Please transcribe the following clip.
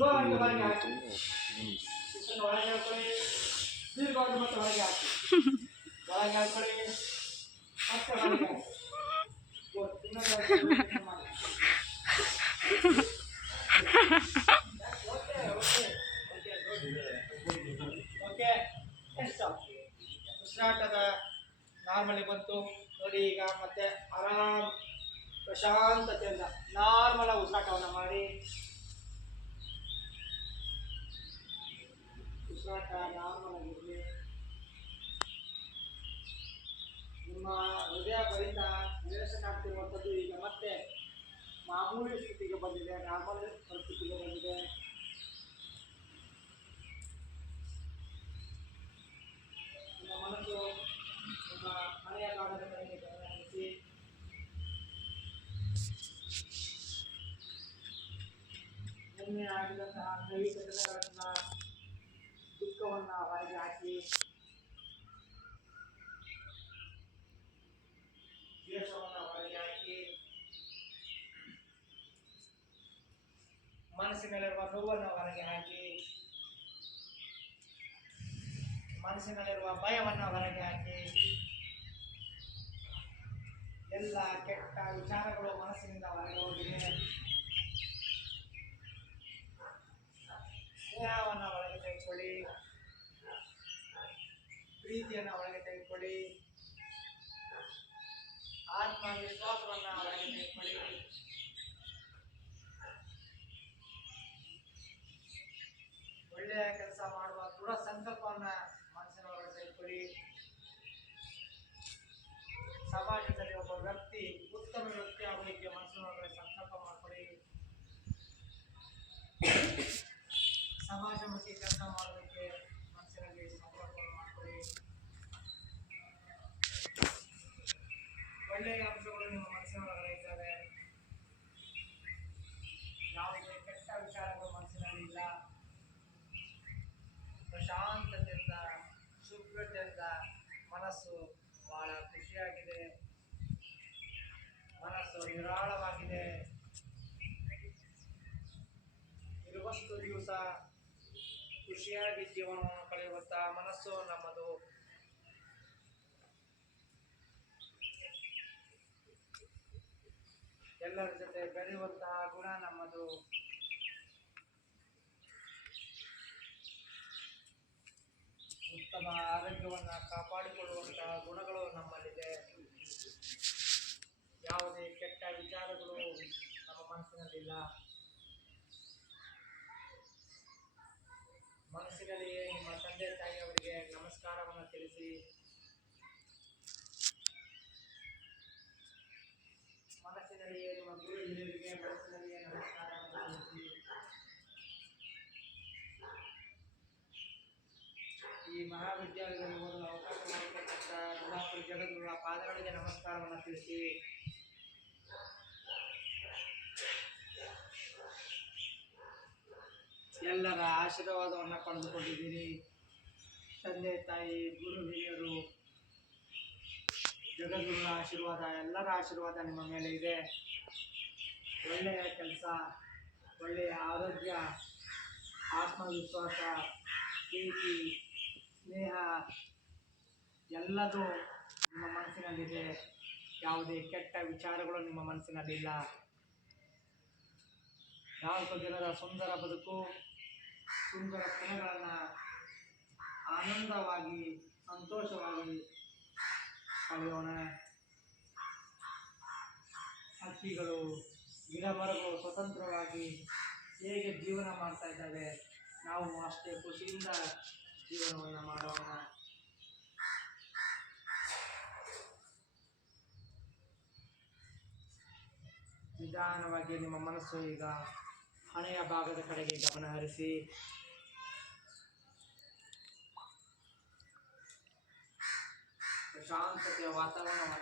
ಜೋರಾಗಿ ಹೊರಗೆ ಹಾಕಿ ಇದನ್ನು ಒಳಗೆ ಹಾಕೊಳ್ಳಿ. ದೀರ್ಘವಾಗಿ ಮತ್ತೆ ಹೊರಗೆ ಹಾಕಿ. ಒಳಗೆ ಹಾಕೊಳ್ಳಿ ಮತ್ತೆ ಹೊರಗೆ ಹಾಕಿ. ಓಕೆ ಎಷ್ಟು ಉಸಿರಾಟದ ನಾರ್ಮಲಿ ಬಂತು ನೋಡಿ. ಈಗ ಮತ್ತೆ ಆರಾಮ್ ಪ್ರಶಾಂತತೆಯಿಂದ ನಾರ್ಮಲ್ ಆಗಿ ಉಸಿರಾಟವನ್ನು ಮಾಡಿ. ಉಸಿರಾಟ ನಾರ್ಮಲ್ ಆಗಿರಲಿ. ನಿಮ್ಮ ಹೃದಯ ಬಡಿತ ನಿರಸನ ಆಗ್ತಿರುವಂಥದ್ದು ಈಗ ಮತ್ತೆ ಮಾಮೂಲಿ ಸ್ಥಿತಿಗೆ ಬಂದಿದೆ, ನಾರ್ಮಲ್ ಪರಿಸ್ಥಿತಿಗೆ ಬಂದಿದೆ. ನಿಮ್ಮ ಮನಸ್ಸು ನಿಮ್ಮ ಹಳೆಯ ಭಾಗದ ಕಡೆಗೆ ಗಮನ ಹರಿಸಿ. ನಿನ್ನೆ ಆಗಿದಂತಹ ಕೈ ಘಟನೆಗಳನ್ನ ದುಃಖವನ್ನು ಹೊರಗೆ ಹಾಕಿ, ದ್ವೇಷವನ್ನು ಹೊರಗೆ ಹಾಕಿ, ಮನಸ್ಸಿನಲ್ಲಿರುವ ನೋವನ್ನು ಹೊರಗೆ ಹಾಕಿ, ಮನಸ್ಸಿನಲ್ಲಿರುವ ಭಯವನ್ನು ಹೊರಗೆ ಹಾಕಿ, ಎಲ್ಲ ಕೆಟ್ಟ ವಿಚಾರಗಳು ಮನಸ್ಸಿನಿಂದ ಹೊರಗೆ ಹೋಗಿದೆ. ಸ್ನೇಹವನ್ನು ಒಳಗೆ ತೆಗೆದುಕೊಳ್ಳಿ, ಪ್ರೀತಿಯನ್ನು ಒಳಗೆ ತೆಗೆದುಕೊಳ್ಳಿ, ಆತ್ಮವಿಶ್ವಾಸವನ್ನು ಒಳಗೆ ತೆಗೆದುಕೊಳ್ಳಿ. ಒಳ್ಳೆಯ ಕೆಲಸ ಮಾಡುವ ದೃಢ ಸಂಕಲ್ಪವನ್ನು ಮನಸ್ಸಿನ ಒಳಗೆ ತೆಗೆದುಕೊಳ್ಳಿ. ಸಮಾಜದಲ್ಲಿ ಒಬ್ಬ ವ್ಯಕ್ತಿ ಉತ್ತಮ ವ್ಯಕ್ತಿ ಆಗಲಿಕ್ಕೆ ಮನಸ್ಸಿನ ಒಳಗೆ ಸಂಕಲ್ಪ ಮಾಡಿಕೊಳ್ಳಿ. ಸಮಾಜಮುಖಿ ಕೆಲಸ ಮಾಡೋದಕ್ಕೆ ಮನಸ್ಸಿನಲ್ಲಿ ಸಂಕಲ್ಪವನ್ನು ಮಾಡಿಕೊಳ್ಳಿ. ಒಳ್ಳೆಯ ಅಂಶಗಳು ನಿಮ್ಮ ಮನಸ್ಸಿನ ಒಳಗಡೆ ಇದ್ದಾವೆ. ಯಾವುದೇ ಕೆಟ್ಟ ವಿಚಾರಗಳು ಮನಸ್ಸಿನಲ್ಲಿ ಇಲ್ಲ. ಪ್ರಶಾಂತತೆಯಿಂದ ಶುಭ್ರತೆಯಿಂದ ಮನಸ್ಸು ಬಹಳ ಖುಷಿಯಾಗಿದೆ, ಮನಸ್ಸು ನಿರಾಳವಾಗಿದೆ. ಇರುವಷ್ಟು ದಿವಸ ಖುಷಿಯಾಗಿ ಜೀವನವನ್ನು ಕಳೆಯುವಂತಹ ಮನಸ್ಸು ನಮ್ಮದು. ಎಲ್ಲರ ಜೊತೆ ಬೆರೆಯುವಂತಹ ಗುಣ ನಮ್ಮದು. ಉತ್ತಮ ಆರೋಗ್ಯವನ್ನು ಕಾಪಾಡಿಕೊಳ್ಳುವಂತಹ ಗುಣಗಳು ನಮ್ಮಲ್ಲಿದೆ. ಯಾವುದೇ ಕೆಟ್ಟ ವಿಚಾರಗಳು ನಮ್ಮ ಮನಸ್ಸಿನಲ್ಲಿಲ್ಲ. ಮನಸ್ಸಿನಲ್ಲಿಯೇ ನಿಮ್ಮ ತಂದೆ ತಾಯಿಯವರಿಗೆ ನಮಸ್ಕಾರವನ್ನು ತಿಳಿಸಿ. ಮನಸ್ಸಿನಲ್ಲಿಯೇ ನಿಮ್ಮ ಗುರು ಹಿರಿಯರಿಗೆ ಮನಸ್ಸಿನಲ್ಲಿಯೇ ನಮಸ್ಕಾರವನ್ನು ತಿಳಿಸಿ. ಈ ಮಹಾವಿದ್ಯಾಲಯದಲ್ಲಿ ಓದಲು ಅವಕಾಶ ಮಾಡಿಕೊಟ್ಟಂತ ರುದ್ರಾಪುರ ಜಗದ್ಗುರುಗಳ ಪಾದಗಳಿಗೆ ನಮಸ್ಕಾರವನ್ನು ತಿಳಿಸಿ. ಎಲ್ಲರ ಆಶೀರ್ವಾದವನ್ನು ಪಡೆದುಕೊಂಡಿದ್ದೀರಿ. ತಂದೆ ತಾಯಿ, ಗುರು ಹಿರಿಯರು, ಜಗದ್ಗುರುಗಳ ಆಶೀರ್ವಾದ, ಎಲ್ಲರ ಆಶೀರ್ವಾದ ನಿಮ್ಮ ಮೇಲೆ ಇದೆ. ಒಳ್ಳೆಯ ಕೆಲಸ, ಒಳ್ಳೆಯ ಆರೋಗ್ಯ, ಆತ್ಮವಿಶ್ವಾಸ, ಪ್ರೀತಿ, ಸ್ನೇಹ ಎಲ್ಲದೂ ನಿಮ್ಮ ಮನಸ್ಸಿನಲ್ಲಿದೆ. ಯಾವುದೇ ಕೆಟ್ಟ ವಿಚಾರಗಳು ನಿಮ್ಮ ಮನಸ್ಸಿನಲ್ಲಿಲ್ಲ. 4 ದಿನದ ಸುಂದರ ಬದುಕು, ಸುಂದರ ಕ್ಷಣಗಳನ್ನು ಆನಂದವಾಗಿ ಸಂತೋಷವಾಗಿ ಕಳೆಯೋಣ. ಹಕ್ಕಿಗಳು, ಗಿಡ ಮರಗಳು ಸ್ವತಂತ್ರವಾಗಿ ಹೇಗೆ ಜೀವನ ಮಾಡ್ತಾ ಇದ್ದಾವೆ, ನಾವು ಅಷ್ಟೇ ಖುಷಿಯಿಂದ ಜೀವನವನ್ನು ಮಾಡೋಣ. ನಿಧಾನವಾಗಿ ನಿಮ್ಮ ಮನಸ್ಸು ಈಗ ಹಣೆಯ ಭಾಗದ ಕಡೆಗೆ ಗಮನ ಹರಿಸಿ. ಪ್ರಶಾಂತತೆಯ ವಾತಾವರಣ